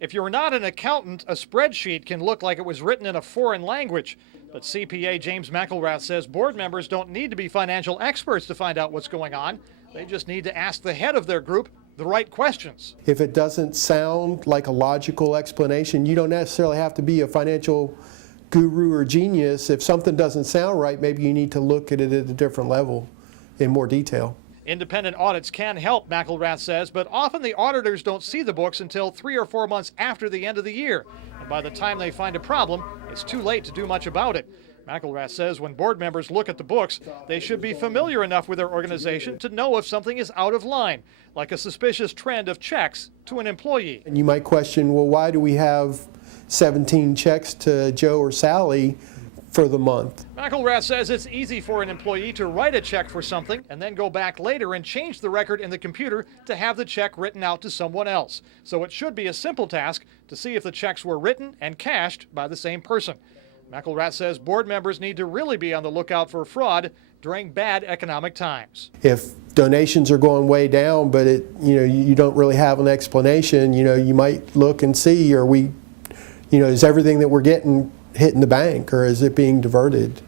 If you're not an accountant, a spreadsheet can look like it was written in a foreign language. But CPA James McElrath says board members don't need to be financial experts to find out what's going on. They just need to ask the head of their group the right questions. If it doesn't sound like a logical explanation, you don't necessarily have to be a financial guru or genius. If something doesn't sound right, maybe you need to look at it at a different level in more detail. Independent audits can help, McElrath says, but often the auditors don't see the books until 3 or 4 months after the end of the year. And by the time they find a problem, it's too late to do much about it. McElrath says when board members look at the books, they should be familiar enough with their organization to know if something is out of line, like a suspicious trend of checks to an employee. And you might question, well, why do we have 17 checks to Joe or Sally for the month? McElrath says it's easy for an employee to write a check for something and then go back later and change the record in the computer to have the check written out to someone else. So it should be a simple task to see if the checks were written and cashed by the same person. McElrath says board members need to really be on the lookout for fraud during bad economic times. If donations are going way down, but you don't really have an explanation, you might look and see, is everything that we're getting hitting the bank, or is it being diverted?